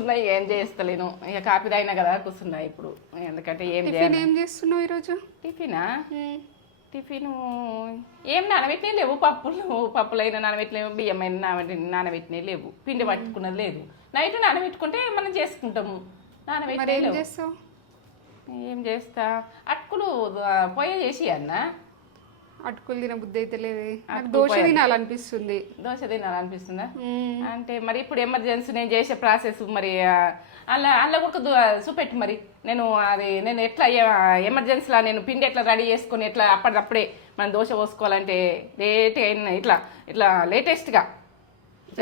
కూర్చున్నా ఏం చేస్తలేను ఇక కాపీ తాగినా కదా కూర్చున్నా ఇప్పుడు ఎందుకంటే ఏం చేస్తున్నావు ఈరోజు టిఫినా టిఫిన్ ఏం నానబెట్టినే లేవు పప్పులైనా నానబెట్టలేవు బియ్యమైనా నానబెట్టినే లేవు పిండి పట్టుకున్నది లేదు నైట్ నానబెట్టుకుంటే మనం చేసుకుంటాము నానబెట్టే ఏం చేస్తా అటుకులు పొయ్యి చేసి అన్న అటుకులు తిన బుద్ధి అయితే లేదు దోశ తినాలనిపిస్తుంది తినాలనిపిస్తుందా అంటే మరి ఇప్పుడు ఎమర్జెన్సీ నేను చేసే ప్రాసెస్ మరి అల్ల కూడా చూపెట్టు మరి నేను ఎట్లా ఎమర్జెన్సీలా నేను పిండి ఎట్లా రెడీ చేసుకొని ఎట్లా అప్పటికప్పుడే మనం దోశ పోసుకోవాలంటే ఇట్లా ఇట్లా లేటెస్ట్గా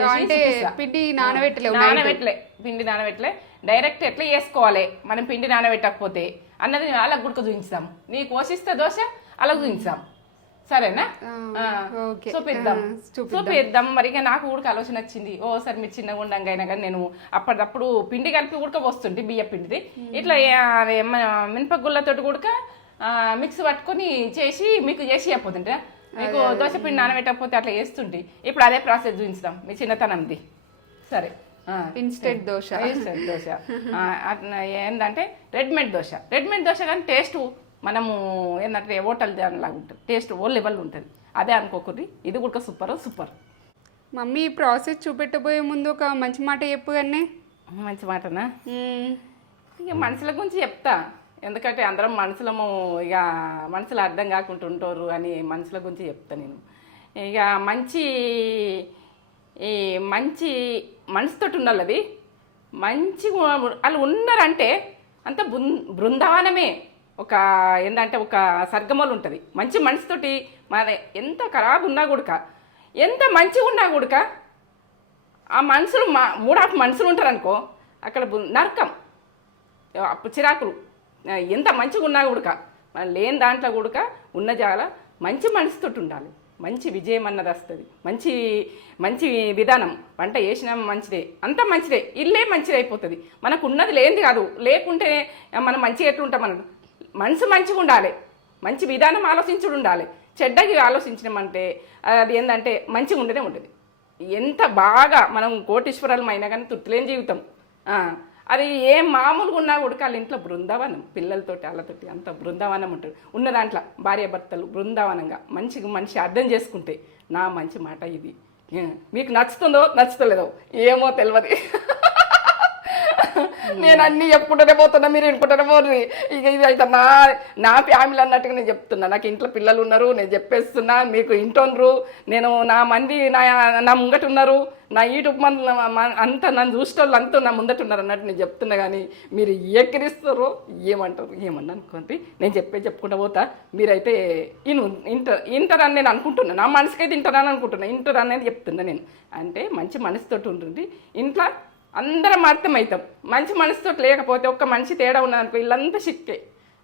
అంటే పిండి నానబెట్టలే పిండి నానబెట్టలే డైరెక్ట్ ఎట్లా చేసుకోవాలి మనం పిండి నానబెట్టకపోతే అన్నది అలా గుడక చూపించాం నీకు కోసిస్తే దోశ అలా చూపించాం సరేనా చూపిద్దాం మరి నాకు కూడా ఆలోచన వచ్చింది ఓసారి మీరు చిన్నగా ఉండంగా అయినా కానీ నేను అప్పటికప్పుడు పిండి కలిపి ఉడకపోస్తుంటే బియ్య పిండిది ఇట్లా మినపగుళ్ళతో కూడా మిక్స్ పట్టుకొని మీకు చేసి చెప్పొద్దంటే మీకు దోశ పిండి నానబెట్టకపోతే అట్లా చేస్తుంటే ఇప్పుడు అదే ప్రాసెస్ చూపిస్తాం మీ చిన్నతనంది సరే ఇన్స్టెంట్ దోశ ఏంటంటే రెడీమేడ్ దోశ కానీ టేస్ట్ మనము ఏంటంటే హోటల్ దానిలాగా ఉంటుంది టేస్ట్ ఓ లెవెల్ ఉంటుంది అదే అనుకోకూడదు ఇది కూడా సూపర్ మమ్మీ ప్రాసెస్ చూపెట్టబోయే ముందు ఒక మంచి మాట చెప్పు కానీ మంచి మాటనా ఇక మనుషుల గురించి చెప్తా ఎందుకంటే అందరం మనుషులు అర్థం కాకుండా ఉంటారు అని మనుషుల గురించి చెప్తా నేను ఇక మంచి మనసుతోటి ఉండాలి అది మంచి వాళ్ళు ఉన్నారంటే అంత బృందావనమే ఏంటంటే ఒక సర్గమలు ఉంటుంది మంచి మనసుతోటి మన ఎంత ఖరాబ్ ఉన్నా కూడక ఎంత మంచిగా ఉన్నా కూడక ఆ మనుషులు మూడాపు మనుషులు ఉంటారు అనుకో అక్కడ నరకం చిరాకులు ఎంత మంచిగా ఉన్నా కూడక మనం లేని దాంట్లో కూడక ఉన్న జాల మంచి మనసుతోటి ఉండాలి మంచి విజయం అన్నది వస్తుంది మంచి విధానం వంట చేసినా మంచిదే అంత మంచిదే ఇల్లే మంచిది అయిపోతుంది మనకు ఉన్నది లేనిది కాదు లేకుంటే మనం మంచిగా ఎట్లుంటాం మనం మనసు మంచిగా ఉండాలి మంచి విధానం ఆలోచించుడు ఉండాలి చెడ్డగా ఆలోచించడమంటే అది ఏంటంటే మంచిగా ఉండనే ఉంటుంది ఎంత బాగా మనం కోటీశ్వరాలం అయినా కానీ తృప్తిలేని జీవితం అది ఏం మామూలుగా ఉన్నా కూడా వాళ్ళ ఇంట్లో బృందావనం పిల్లలతోటి వాళ్ళతోటి అంత బృందావనం ఉంటుంది ఉన్న దాంట్లో భార్యాభర్తలు బృందావనంగా మనిషి అర్థం చేసుకుంటే నా మంచి మాట ఇది మీకు నచ్చుతుందో నచ్చుతలేదో ఏమో తెలియదు నేను అన్నీ చెప్పుకుంటూనే పోతున్నా మీరు వినుకుంటూనే పోరు ఇక ఇది అయితే నా ఫ్యామిలీ అన్నట్టుగా నేను చెప్తున్నా నాకు ఇంట్లో పిల్లలు ఉన్నారు నేను చెప్పేస్తున్నా మీకు ఇంటోనరు నేను నా మంది నా ముంగట ఉన్నారు నా యూట్యూబ్ మంది అంతా నన్ను చూసేటోళ్ళు అంతా నా ముందట ఉన్నారు అన్నట్టు నేను చెప్తున్నా కానీ మీరు ఎక్కిరిస్తారో ఏమన్నా అనుకోండి నేను చెప్పుకుంటూ పోతా మీరైతే ఇంటర్ అని నేను అనుకుంటున్నా నా మనసుకైతే ఇంటర్ అని అనుకుంటున్నా ఇంటర్ అనేది చెప్తున్నా నేను అంటే మంచి మనసుతోటి ఉంటుంది ఇంట్లో అందరం అర్థమవుతాం మంచి మనసుతో లేకపోతే ఒక్క మనిషి తేడా ఉన్నదనుకో వీళ్ళంతా చిక్కే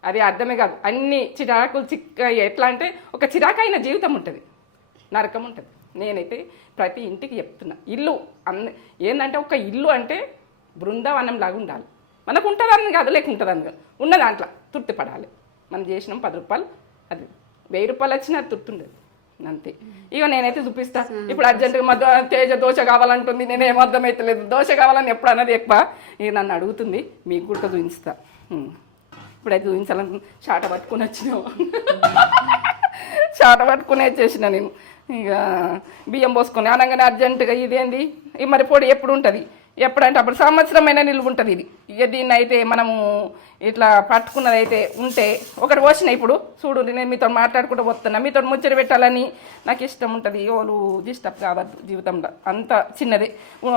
అది అర్థమే కాదు అన్ని చిరాకులు ఎట్లా అంటే ఒక చిరాకైన జీవితం ఉంటుంది నరకం ఉంటుంది నేనైతే ప్రతి ఇంటికి చెప్తున్నా ఇల్లు ఏంటంటే ఒక ఇల్లు అంటే బృందావనం లాగా ఉండాలి మనకు ఉంటుందని కాదు లేకుంటుందని కాదు ఉన్న దాంట్లో తృప్తి పడాలి మనం చేసినాం 10 రూపాయలు అది 1000 రూపాయలు వచ్చినా తృప్తి ఉండదు అంతే ఇక నేనైతే చూపిస్తా ఇప్పుడు అర్జెంటుగా తేజ దోశ కావాలంటుంది నేను ఏమర్థమైతలేదు దోశ కావాలని ఎప్పుడు అన్నది ఎక్కువ ఇక నన్ను అడుగుతుంది మీకు కూడా చూపిస్తా ఇప్పుడైతే చూపించాలని చాట పట్టుకుని వచ్చినావు చాట పట్టుకుని వచ్చేసిన నేను ఇక బియ్యం పోసుకొని అనగానే అర్జెంటుగా ఇదేంది ఈ మరి పొడి ఎప్పుడు ఉంటుంది ఎప్పుడంటే అప్పుడు సంవత్సరమైన నిలువ ఉంటుంది ఇది ఇక దీన్ని అయితే మనము ఇట్లా పట్టుకున్నది అయితే ఉంటే ఒకటి పోసిన ఇప్పుడు చూడు నేను మీతో మాట్లాడుకుంటూ వస్తున్నా మీతో ముచ్చట పెట్టాలని నాకు ఇష్టం ఉంటుంది ఎవరు డిస్టర్బ్ కావద్దు జీవితంలో అంత చిన్నది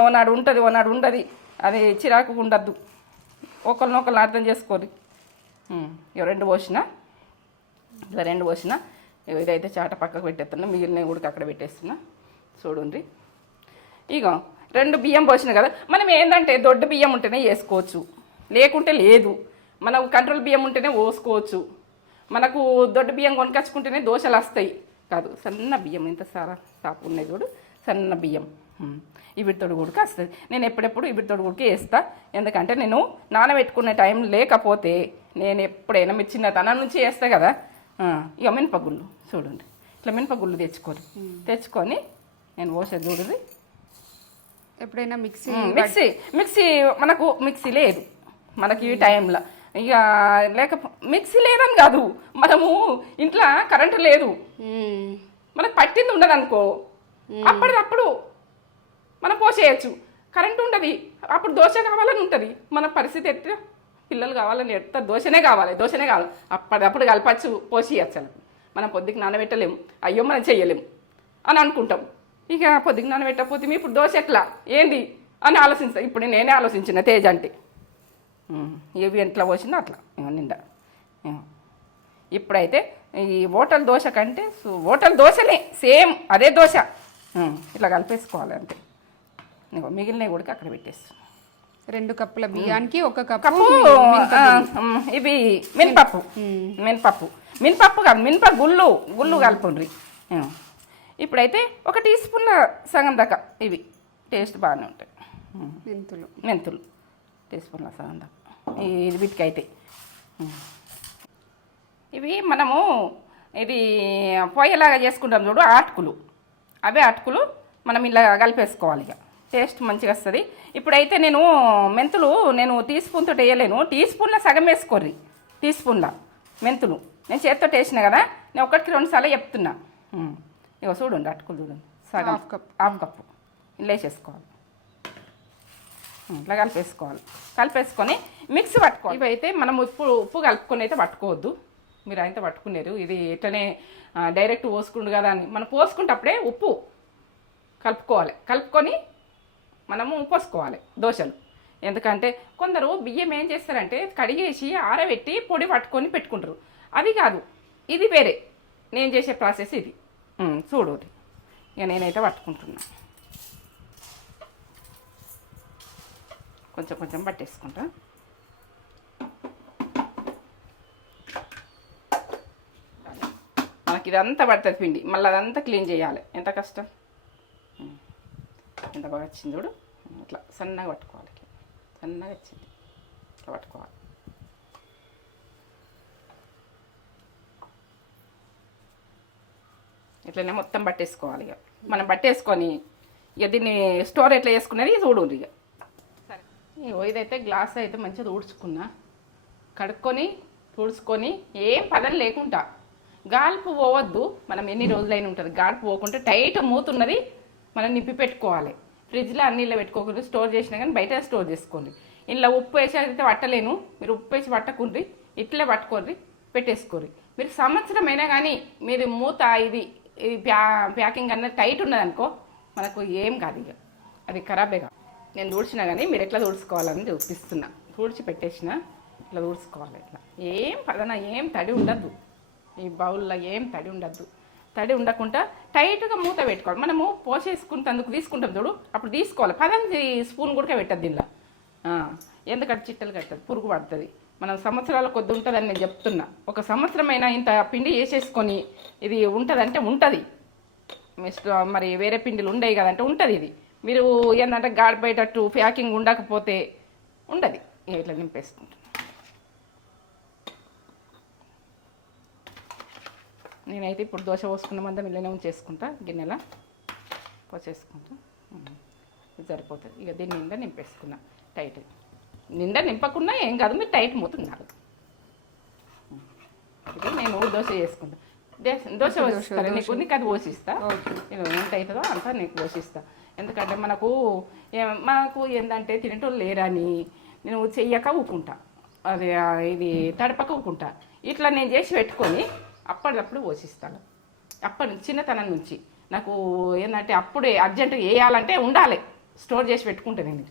ఓనాడు ఉంటుంది ఓనాడు ఉండదు అది చిరాకు ఉండద్దు ఒకరినొకరిని అర్థం చేసుకోరు ఇక 2 పోసిన ఇలా 2 పోసిన ఇదైతే చాట పక్కకు పెట్టేస్తున్నా మిగిలిన ఉడికి అక్కడ పెట్టేస్తున్నా చూడండి ఇక 2 బియ్యం పోసిన కదా మనం ఏంటంటే దొడ్డు బియ్యం ఉంటేనే వేసుకోవచ్చు లేకుంటే లేదు మనకు కంట్రోల్ బియ్యం ఉంటేనే పోసుకోవచ్చు మనకు దొడ్డు బియ్యం కొనుకొచ్చుకుంటేనే దోశలు వస్తాయి కాదు సన్న బియ్యం ఇంత సాపు ఉన్నాయి చూడు సన్న బియ్యం వీటితోటి కూడా వస్తుంది నేను ఎప్పుడెప్పుడు వీటితోటి కూడా వేస్తా ఎందుకంటే నేను నానబెట్టుకునే టైం లేకపోతే నేను ఎప్పుడైనా మీరు చిన్నతనం నుంచి వేస్తా కదా ఇక మినపగుళ్ళు చూడండి ఇట్లా మినపగుళ్ళు తెచ్చుకొని నేను పోసేది చూడది ఎప్పుడైనా మిక్సీ మిక్సీ మిక్సీ మనకు మిక్సీ లేదు మనకి ఈ టైంలో ఇక మిక్సీ లేదని కాదు, మనము ఇంట్లో కరెంటు లేదు, మనకు పట్టింది ఉండదు అనుకో, అప్పటికప్పుడు మనం పోసేయచ్చు. కరెంటు ఉండదు, అప్పుడు దోశ కావాలని ఉంటుంది. మన పరిస్థితి ఎట్లా, పిల్లలు కావాలని ఎడతారు, దోశనే కావాలి అప్పటికప్పుడు కలపచ్చు, పోసేయచ్చు. మనం పొద్దుకి నానబెట్టలేము, అయ్యో మనం చెయ్యలేము అని అనుకుంటాం. ఇక పొద్దుకి నానబెట్టకపోతే ఇప్పుడు దోశ ఎట్లా ఏంది అని ఆలోచిస్తాం. ఇప్పుడు నేనే ఆలోచించిన తేజ అంటే ఇవి ఎట్లా పోసిందో అట్లా నిండా. ఇప్పుడైతే ఈ హోటల్ దోశ కంటే హోటల్ దోశనే సేమ్ అదే దోశ ఇట్లా కలిపేసుకోవాలి అంతే. మిగిలినవి కూడా అక్కడ పెట్టేస్తాను. 2 కప్పుల బియ్యానికి 1 కప్పు ఇవి మినపప్పు కాదు, మినప గుళ్ళు కలుపుండ్రి. ఇప్పుడైతే 1 టీ స్పూన్ల సగం దాకా ఇవి టేస్ట్ బాగానే ఉంటాయి. మెంతులు టీ స్పూన్ల సగం దాకా ఇది వీటికైతే. ఇవి మనము ఇది పొయ్యలాగా చేసుకుంటాం చూడు, అటుకులు, అవే అటుకులు మనం ఇలా కలిపేసుకోవాలి. ఇక టేస్ట్ మంచిగా వస్తుంది. ఇప్పుడైతే నేను మెంతులు టీ స్పూన్తో వేయలేను, టీ స్పూన్ల సగం వేసుకోర్రి. టీ స్పూన్ల మెంతులు నేను చేతితో వేసిన కదా, నేను 1కి 2 సార్లు చెప్తున్నా. ఇక చూడండి అటుకులు చూడండి, సగం హాఫ్ కప్పు ఇలా వేసేసుకోవాలి. ఇట్లా కలిపేసుకొని మిక్సీ పట్టుకోవాలి. ఇవైతే మనం ఉప్పు కలుపుకొని అయితే పట్టుకోవద్దు, మీరు అయితే పట్టుకునేరు. ఇది ఇట్లనే డైరెక్ట్ పోసుకుండు కదా అని మనం పోసుకుంటప్పుడే ఉప్పు కలుపుకొని మనము పోసుకోవాలి దోశలు. ఎందుకంటే కొందరు బియ్యం ఏం చేస్తారంటే కడిగేసి ఆరబెట్టి పొడి పట్టుకొని పెట్టుకుంటారు. అది కాదు, ఇది వేరే. నేను చేసే ప్రాసెస్ ఇది. చూడు, ఇక నేనైతే పట్టుకుంటున్నా. కొంచెం పట్టేసుకుంటా. మనకి ఇదంతా పడుతుంది పిండి, మళ్ళీ అదంతా క్లీన్ చేయాలి. ఎంత కష్టం. ఎంత బాగా వచ్చింది చూడు, ఇట్లా సన్నగా పట్టుకోవాలి. సన్నగా వచ్చింది, ఇట్లా పట్టుకోవాలి. ఇట్లనే మొత్తం పట్టేసుకోవాలి. ఇక మనం పట్టేసుకొని ఇక దీన్ని స్టోర్ ఎట్లా చేసుకునేది చూడు. ఇక సరే, ఇదైతే గ్లాస్ అయితే మంచిగా తుడుచుకున్నా, కడుక్కొని తుడుచుకొని ఏం పదం లేకుండా, గాల్పు పోవద్దు. మనం ఎన్ని రోజులైనా ఉంటుంది, గాల్పు పోకుండా టైట్ మూతున్నది మనం నింపి పెట్టుకోవాలి. ఫ్రిడ్జ్లో అన్నిలో పెట్టుకోకుండా స్టోర్ చేసినా కానీ బయట స్టోర్ చేసుకోండి. ఇలా ఉప్పు వేసి అయితే పట్టలేను, మీరు ఉప్పు వేసి పట్టకుండ్రి, ఇట్లే పట్టుకోండి, పెట్టేసుకోండి. మీరు సంవత్సరం అయినా కానీ మీరు మూత ఇది ప్యాకింగ్ అన్నది టైట్ ఉన్నదనుకో మనకు ఏం కాదు, ఇక అది ఖరాబే కాదు. నేను తుడిచినా కానీ మీరు ఎట్లా తుడుచుకోవాలని చూపిస్తున్నా. తుడిచి పెట్టేసిన ఇట్లా తుడుచుకోవాలి. ఇట్లా ఏం తడి ఉండద్దు, ఈ బౌల్లో ఏం తడి ఉండద్దు. తడి ఉండకుండా టైట్గా మూత పెట్టుకోవాలి. మనము పోసేసుకుంటందుకు తీసుకుంటాం చూడు, అప్పుడు తీసుకోవాలి. 10 స్పూన్ కూడా పెట్టద్దు దీనిలో, ఎందుకంటే చిట్టలు కట్టదు, పురుగు పడుతుంది. మనం సంవత్సరాల కొద్ది ఉంటుందని నేను చెప్తున్నా. 1 సంవత్సరం అయినా ఇంత పిండి వేసేసుకొని ఇది ఉంటుందంటే ఉంటుంది. మరి వేరే పిండిలు ఉండవు కదంటే ఉంటుంది. ఇది మీరు ఏంటంటే గాడిపోయేటట్టు ప్యాకింగ్ ఉండకపోతే ఉండదు. ఇట్లా నింపేసుకుంటాం. నేనైతే ఇప్పుడు దోశ పోసుకున్న మందం ఇళ్ళనే ఉంచేసుకుంటా, గిన్నెలా పోసేసుకుంటా, సరిపోతుంది. ఇక దీన్ని నిండా నింపేసుకున్నా. టైట్ నిండా నింపకున్నా ఏం కాదు, మీరు టైట్ మూతున్నారు. ఇది నేను దోశ చేసుకుంటా. దోశ పోసిస్తాను నీకు, నీకు అది పోసిస్తా. నేను ఎంత అవుతుందో అంతా నీకు పోసిస్తా. ఎందుకంటే మనకు ఏంటంటే తినేటోళ్ళు లేరని నేను చెయ్యక ఊకుంటా, అది ఇది తడపక ఊకుంటా. ఇట్లా నేను చేసి పెట్టుకొని అప్పటికప్పుడు పోషిస్తాను. చిన్నతనం నుంచి నాకు ఏంటంటే అప్పుడే అర్జెంటుగా వేయాలంటే ఉండాలి, స్టోర్ చేసి పెట్టుకుంటా. నేను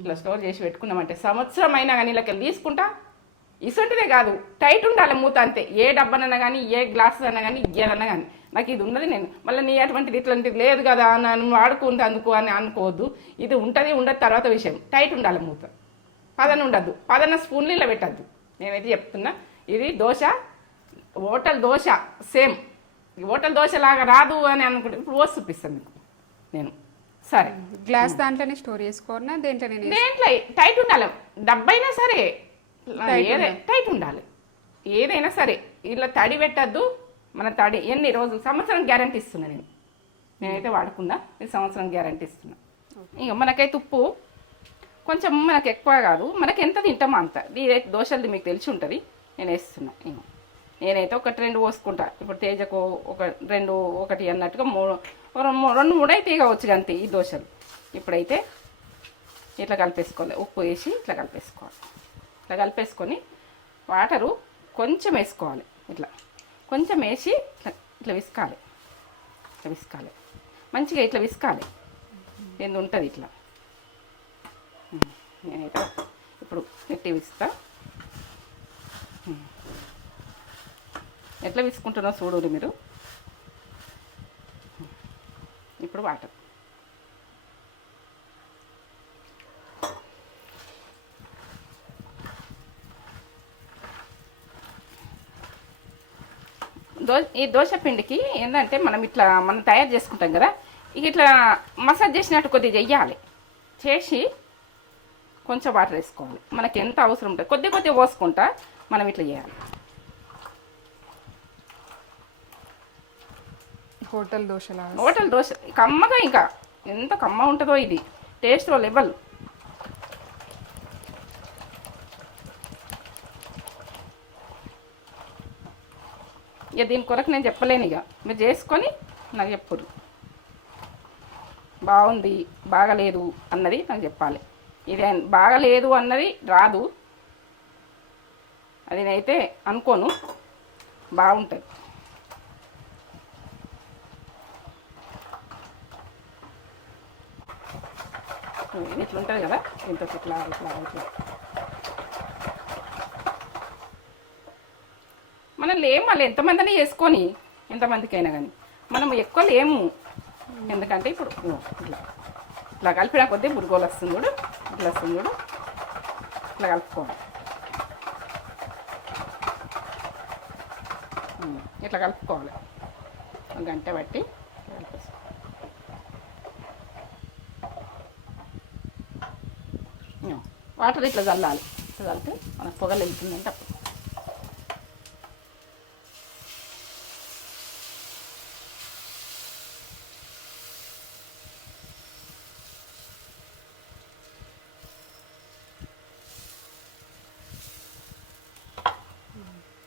ఇట్లా స్టోర్ చేసి పెట్టుకున్నామంటే సంవత్సరం అయినా కానీ ఇలా తీసుకుంటా. ఇసొంటిదే కాదు, టైట్ ఉండాలి మూత అంతే. ఏ డబ్బనన్నా కానీ, ఏ గ్లాస్ అన్నా కానీ, ఏదన్నా కానీ నాకు ఇది ఉన్నది. నేను మళ్ళీ నీ అటువంటిది ఇట్లాంటిది లేదు కదా నన్ను వాడుకుంటే అందుకు అని అనుకోవద్దు. ఇది ఉంటుంది ఉండదు తర్వాత విషయం. టైట్ ఉండాలి మూత, పదన ఉండద్దు. 10 స్పూన్లు ఇలా పెట్టద్దు. నేనైతే చెప్తున్నా, ఇది dosa hotel dosa same. Hotel dosa లాగా రాదు అని అనుకుంటే ఇప్పుడు పోసి చూపిస్తాను మీకు నేను. సరే, గ్లాస్ దాంట్లోనే స్టోర్ చేసుకోవాలన్నా దేంట్లో టైట్ ఉండాలి. డబ్బైనా సరే టైట్ ఉండాలి, ఏదైనా సరే. ఇలా తడి పెట్టద్దు. మన తడి ఎన్ని రోజులు, సంవత్సరం గ్యారంటీ ఇస్తున్నా నేనైతే వాడుకుందా. ఇది సంవత్సరం గ్యారంటీ ఇస్తున్నా. ఇక మనకైతే ఉప్పు కొంచెం మనకు ఎక్కువ కాదు, మనకి ఎంత తింటామో అంత. ఇదైతే దోశలది మీకు తెలిసి ఉంటుంది, నేను వేస్తున్నా. ఇగో నేనైతే 1-2 పోసుకుంటా. ఇప్పుడు తేజకు 1 అన్నట్టుగా 2-3 అయితే కావచ్చు అంతే ఈ దోశలు. ఇప్పుడైతే ఇట్లా కలిపేసుకోవాలి, ఉప్పు వేసి ఇట్లా కలిపేసుకోవాలి. ఇట్లా కలిపేసుకొని వాటరు కొంచెం వేసుకోవాలి. ఇట్లా కొంచెం వేసి ఇట్లా విసుకాలి. ఇట్లా విసుకాలి మంచిగా, ఇట్లా విసుకాలి. ఏంది ఉంటుంది ఇట్లా. నేనైతే ఇప్పుడు గట్టి విసుతా. ఎట్లా విసుకుంటున్నా చూడండి మీరు. ఇప్పుడు వాటర్ ఈ దోశ పిండికి ఏంటంటే మనం తయారు చేసుకుంటాం కదా, ఇక ఇట్లా మసాజ్ చేసినట్టు కొద్దిగా చెయ్యాలి. చేసి కొంచెం వాటర్ వేసుకోవాలి. మనకి ఎంత అవసరం ఉంటుంది కొద్దిగా పోసుకుంటా మనం ఇట్లా చేయాలి. హోటల్ దోశ కమ్మగా, ఇంకా ఎంత కమ్మ ఉంటుందో ఇది టేస్ట్ లెవెల్. ఇక దీని కొరకు నేను చెప్పలేను, ఇక మీరు చేసుకొని నాకు చెప్పురు. బాగుంది బాగలేదు అన్నది నాకు చెప్పాలి. ఇది బాగలేదు అన్నది రాదు, అది నేనైతే అనుకోను. బాగుంటుంది. ఇట్లా ఉంటుంది కదా, ఇంత ఇట్లా ఇట్లా ఇట్లా మనం లేము. మళ్ళీ ఎంతమందిని చేసుకొని ఎంతమందికైనా కానీ మనం ఎక్కువ లేము. ఎందుకంటే ఇప్పుడు ఇట్లా కలిపిన కొద్దీ బుర్గోలు వస్తుంది చూడు, ఇట్లా వస్తుంది చూడు, ఇట్లా కలుపుకోవాలి. ఇట్లా కలుపుకోవాలి 1 గంట బట్టి వాటర్ ఇట్లా చల్లాలి. ఇట్లా చల్లితే మనకు పొగలు వెళ్తుందంటే అప్పుడు.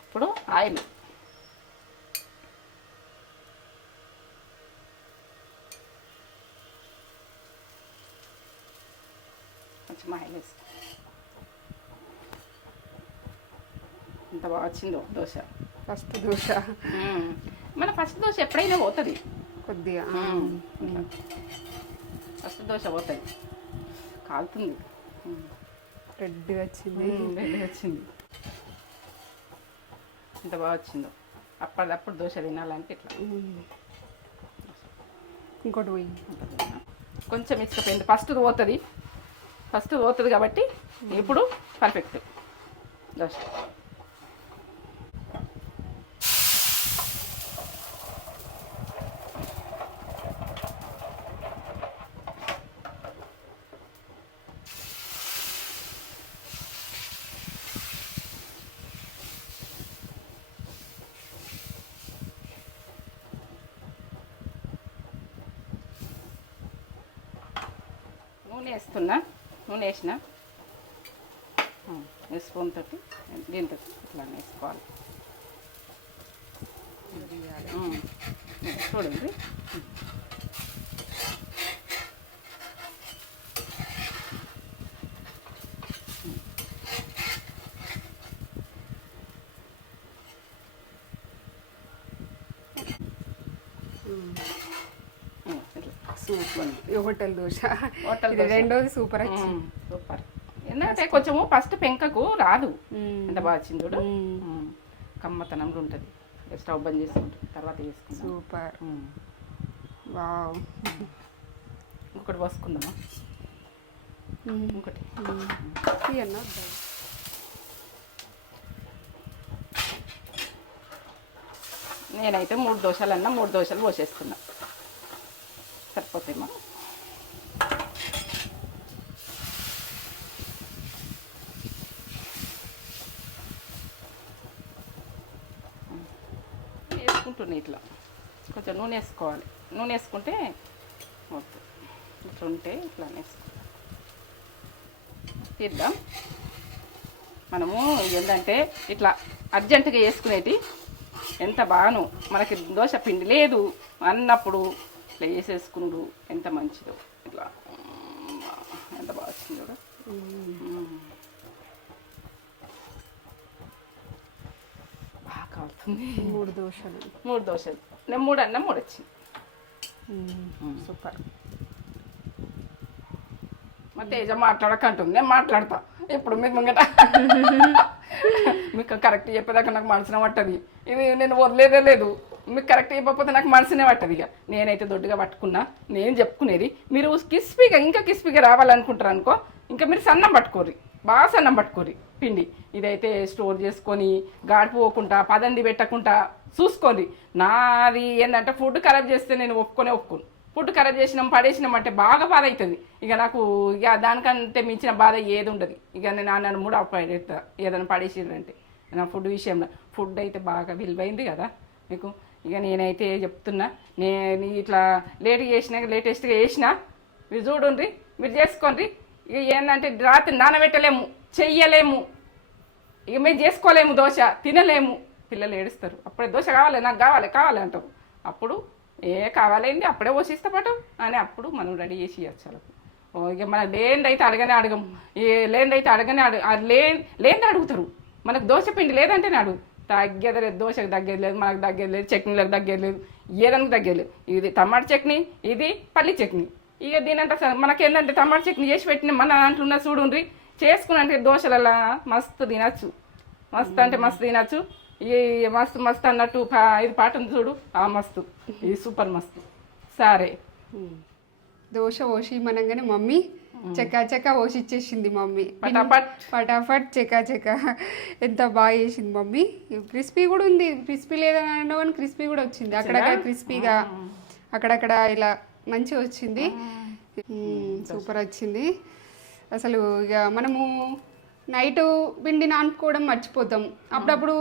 ఇప్పుడు ఆయిల్ కొంచెం ఆయిల్ వేసుకో. ఎంత బాగా వచ్చిందో దోశ. ఫస్ట్ దోశ మన ఫస్ట్ దోశ ఎప్పుడైనా పోతుంది కొద్దిగా. ఫస్ట్ దోశ పోతుంది, కాలుతుంది. రెడ్గా వచ్చింది. ఎంత బాగా వచ్చిందో. అప్పటిదప్పుడు దోశ తినాలంటే ఇట్లా. ఇంకోటి పోయి కొంచెం ఇసుకపోయింది. ఫస్ట్ పోతుంది కాబట్టి ఇప్పుడు పర్ఫెక్ట్ దోశ. నూనె వేసిన స్పూన్ తోటి దీంతో ఇట్లా వేసుకోవాలి. చూడండి. సూపర్. హోటల్ దోశ. రెండోది సూపర్ వచ్చింది. సూపర్. ఎందుకంటే కొంచెము ఫస్ట్ పెంకకు రాదు. ఎంత బాగా వచ్చింది చూడు, కమ్మతనంగా ఉంటుంది. స్టవ్ బంద్ చేసుకుంటుంది, తర్వాత చేసుకుంటాం. సూపర్. వావ్. ఇంకొకటి పోసుకుందామా? ఇంకోటి నేనైతే 3 దోశలన్నా 3 దోశలు పోసేస్తున్నా, సరిపోతాయి. వేసుకుంటున్నా ఇట్లా కొంచెం నూనె వేసుకోవాలి. నూనె వేసుకుంటే ఇట్లుంటే ఇట్లా వేసుకో తీద్దాం. మనము ఏంటంటే ఇట్లా అర్జెంటుగా వేసుకునేటి ఎంత బాగాను మనకి దోశ పిండి లేదు అన్నప్పుడు ఇట్లా వేసేసుకున్నాడు ఎంత మంచిదో. ఇట్లా ఎంత బాగా వచ్చింది కూడా. బాగా కాలుతుంది. 3 దోశలు. 3 దోశలు. నేను 3 అన్నా 3 వచ్చింది. సూపర్. మా తేజ మాట్లాడకంటుంది, నేను మాట్లాడతా ఇప్పుడు మీరు ముంగట. మీకు కరెక్ట్ చెప్పేదాకా నాకు మనసునే పట్టది. ఇది నేను వదిలేదే లేదు. మీకు కరెక్ట్ చెప్పకపోతే నాకు మనసునే పట్టదు. ఇక నేనైతే దొడ్డుగా పట్టుకున్నా, నేను చెప్పుకునేది. మీరు కిస్పీగా ఇంకా కిస్పీగా రావాలనుకుంటారు అనుకో, ఇంకా మీరు సన్నం పట్టుకోరి, బాగా సన్నం పట్టుకోరి పిండి. ఇదైతే స్టోర్ చేసుకొని గాడిపు పోకుండా పదండి పెట్టకుండా చూసుకోండి. నాది ఏంటంటే ఫుడ్ ఖరాబ్ చేస్తే నేను ఒప్పుకోను. ఫుడ్ ఖరాబ్ చేసినాం పడేసినాం అంటే బాగా బాధ అవుతుంది. ఇక నాకు ఇక దానికంటే మించిన బాధ ఏది ఉండదు. ఇక నేను నన్ను మూడు అప్పుడేస్తా ఏదైనా పడేసిందంటే. నా ఫుడ్ విషయంలో ఫుడ్ అయితే బాగా విలువైంది కదా మీకు. ఇక నేనైతే చెప్తున్నా, నేను ఇట్లా లేటెస్ట్గా చేసిన మీరు చూడండి, మీరు చేసుకోండి. ఇక ఏంటంటే రాత్రి నానబెట్టలేము, చెయ్యలేము, ఇక మేము చేసుకోలేము, దోశ తినలేము. పిల్లలు ఏడుస్తారు, అప్పుడే దోశ కావాలి, నాకు కావాలి అంటారు. అప్పుడు కావాలేంది అప్పుడే పోసిస్తా పాటు అని అప్పుడు మనం రెడీ చేసి ఇవ్వచ్చు వాళ్ళకు. ఇక మనకు లేనిదైతే అడగనే అడగము, లేనిదైతే లేనిది అడుగుతారు. మనకు దోశ పిండి లేదంటేనే అడుగు. తగ్గేది లేదు, దోశకు తగ్గేది లేదు, మనకు తగ్గేది లేదు, చట్నీలకు తగ్గేది లేదు, ఏదానికి తగ్గేది లేదు. ఇది టమాటా చట్నీ, ఇది పల్లి చట్నీ. ఇక దీనంటే మనకేంటంటే టమాటా చట్నీ చేసి పెట్టిన మన దాంట్లో ఉన్న చూడుండ్రి చేసుకున్నంటే దోశలలో మస్తు తినచ్చు, మస్తు అంటే మస్తు తినచ్చు. ఈ మస్తు అన్నట్టు ఇది పాట ఉంది చూడు, మస్తు, ఇది సూపర్ మస్తు. సరే దోశ పోసి మనగానే మమ్మీ చకా పోసి ఇచ్చేసింది మమ్మీ. ఫటాఫట్ చకా ఎంత బాగా చేసింది మమ్మీ. క్రిస్పీ కూడా ఉంది, క్రిస్పీ లేదని అనడం కానీ క్రిస్పీ కూడా వచ్చింది. అక్కడక్కడ క్రిస్పీగా, అక్కడక్కడ ఇలా మంచిగా వచ్చింది. సూపర్ వచ్చింది అసలు. ఇక మనము నైట్ పిండి నానుకోవడం మర్చిపోతాం అప్పుడప్పుడు.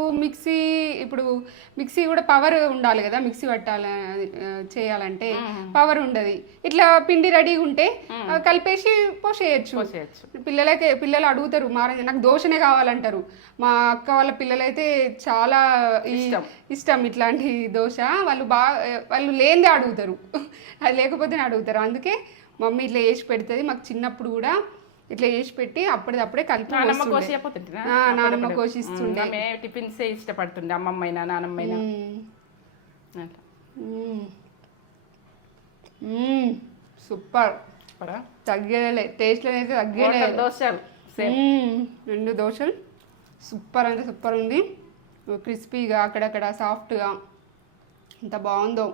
మిక్సీ కూడా పవర్ ఉండాలి కదా, మిక్సీ చేయాలంటే పవర్ ఉండదు. ఇట్లా పిండి రెడీగా ఉంటే కలిపేసి పోసేయచ్చు. పిల్లలు అడుగుతారు, నాకు దోశనే కావాలంటారు. మా అక్క వాళ్ళ పిల్లలైతే చాలా ఇష్టం ఇట్లాంటి దోశ. వాళ్ళు లేనిదే అడుగుతారు, అది లేకపోతేనే అడుగుతారు. అందుకే మమ్మీ ఇట్లా చేసి పెడుతుంది. మాకు చిన్నప్పుడు కూడా ఇట్లా చేసి పెట్టి అప్పుడే కలిపి నానమ్మ కోసిస్తుండే. టిఫిన్స్ ఇష్టపడుతుండే అమ్మమ్మైనా నానమ్మైనా. సూపర్, తగ్గేలే టేస్ట్ అయితే తగ్గేలే. దోశలు 2 దోశలు సూపర్ అంటే సూపర్ ఉంది. క్రిస్పీగా అక్కడక్కడ సాఫ్ట్గా ఎంత బాగుందో.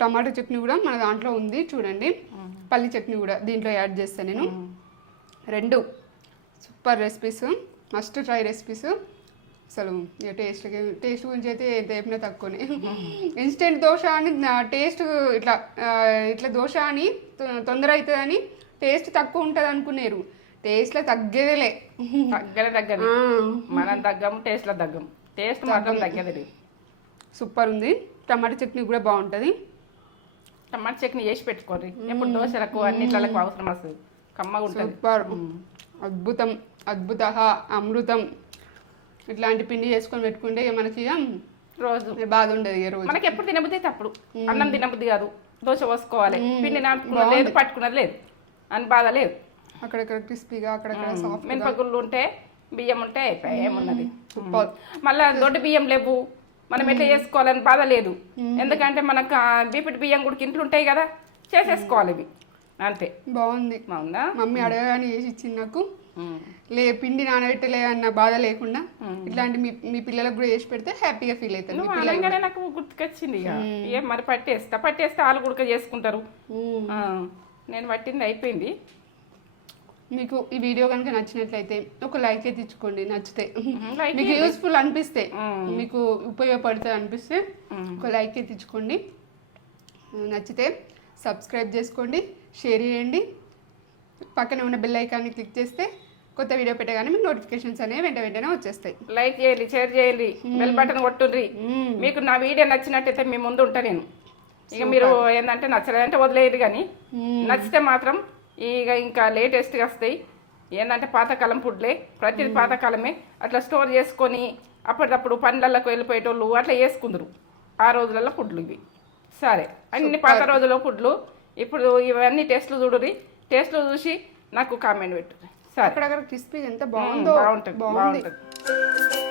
టమాటో చట్నీ కూడా మన దాంట్లో ఉంది చూడండి. పల్లి చట్నీ కూడా దీంట్లో యాడ్ చేస్తాను నేను. 2 super recipes, must try recipes. అసలు టేస్ట్ గురించి అయితే ఎంత చెప్పినా తక్కువనే. ఇన్స్టెంట్ దోశ అని టేస్ట్ ఇట్లా దోశ అని తొందర అవుతుందని టేస్ట్ తక్కువ ఉంటుంది అనుకునేరు. టేస్ట్లో తగ్గేదేలే. తగ్గదు, మనం తగ్గము, టేస్ట్లో తగ్గము. టేస్ట్ మాత్రం తగ్గదు. సూపర్ ఉంది. టమాటా చట్నీ కూడా బాగుంటుంది. టమాటా చట్నీ చేసి పెట్టుకోండి, ఎప్పుడు దోశలకు అన్నిట్లకు అవసరం వస్తుంది. కమ్మగా ఉంటుంది. సూపర్, అద్భుతం, అమృతం. ఇట్లాంటి పిండి చేసుకొని పెట్టుకుంటే మనకి రోజు బాధ ఉండదు. రోజు మనకి ఎప్పుడు తినబుద్ధి అయితే అప్పుడు. అన్నం తినబుద్ధి కాదు, దోశ పోసుకోవాలి, పిండి నాటుకున్నది లేదు, పట్టుకున్నది లేదు అని బాధ లేదు. అక్కడక్కడ క్రిస్పీగా, అక్కడక్కడ సాఫ్ట్. మినపగుళ్ళు ఉంటే, బియ్యం ఉంటే ఏమున్నది. మళ్ళీ దొడ్డు బియ్యం లేవు, మనం ఎట్లా చేసుకోవాలని బాధ లేదు. ఎందుకంటే మనకు బీపిటి బియ్యం కూడా ఇంట్లో ఉంటాయి కదా, చేసేసుకోవాలి ఇవి అంతే. బాగుంది, బాగుందా? మమ్మీ అడగగానే చేసి ఇచ్చింది నాకు. పిండి నానబెట్టలే అన్న బాధ లేకుండా ఇట్లాంటి మీ పిల్లలకు కూడా చేసి పెడితే హ్యాపీగా ఫీల్ అవుతారు. నాకు గుర్తుకొచ్చింది ఏం మరి పట్టేస్తే వాళ్ళు కూడా చేసుకుంటారు. నేను పట్టింది అయిపోయింది. మీకు ఈ వీడియో కనుక నచ్చినట్లయితే ఒక లైక్ అయితే ఇచ్చుకోండి. నచ్చితే మీకు యూస్ఫుల్ అనిపిస్తే, మీకు ఉపయోగపడుతుంది అనిపిస్తే ఒక లైక్ అయితే ఇచ్చుకోండి. నచ్చితే సబ్స్క్రైబ్ చేసుకోండి, షేర్ చేయండి. పక్కనే ఉన్న బెల్ ఐకాన్ని క్లిక్ చేస్తే కొత్త వీడియో పెట్టగానే మీకు నోటిఫికేషన్స్ అనేవి వెంటనే వచ్చేస్తాయి. లైక్ చేయండి, షేర్ చేయండి, బెల్ బటన్ కొట్టుండ్రి. మీకు నా వీడియో నచ్చినట్టయితే మీ ముందు ఉంటా నేను. ఇక మీరు ఏంటంటే నచ్చలేదంటే వదిలేదు, కానీ నచ్చితే మాత్రం ఇక ఇంకా లేటెస్ట్గా వస్తాయి. ఏంటంటే పాతకాలం ఫుడ్లే, ప్రతిది పాతకాలమే. అట్లా స్టోర్ చేసుకొని అప్పటికప్పుడు పండ్లలకు వెళ్ళిపోయేటోళ్ళు అట్లా చేసుకుందరు ఆ రోజులలో ఫుడ్లు ఇవి. సరే, అన్ని పాత రోజుల ఫుడ్లు ఇప్పుడు ఇవన్నీ టేస్ట్లు చూడురి, టేస్ట్లు చూసి నాకు కామెంట్ పెట్టు. సరే, అక్కడక్కడ క్రిస్పీ ఎంత బాగుందో. బాగుంటుంది.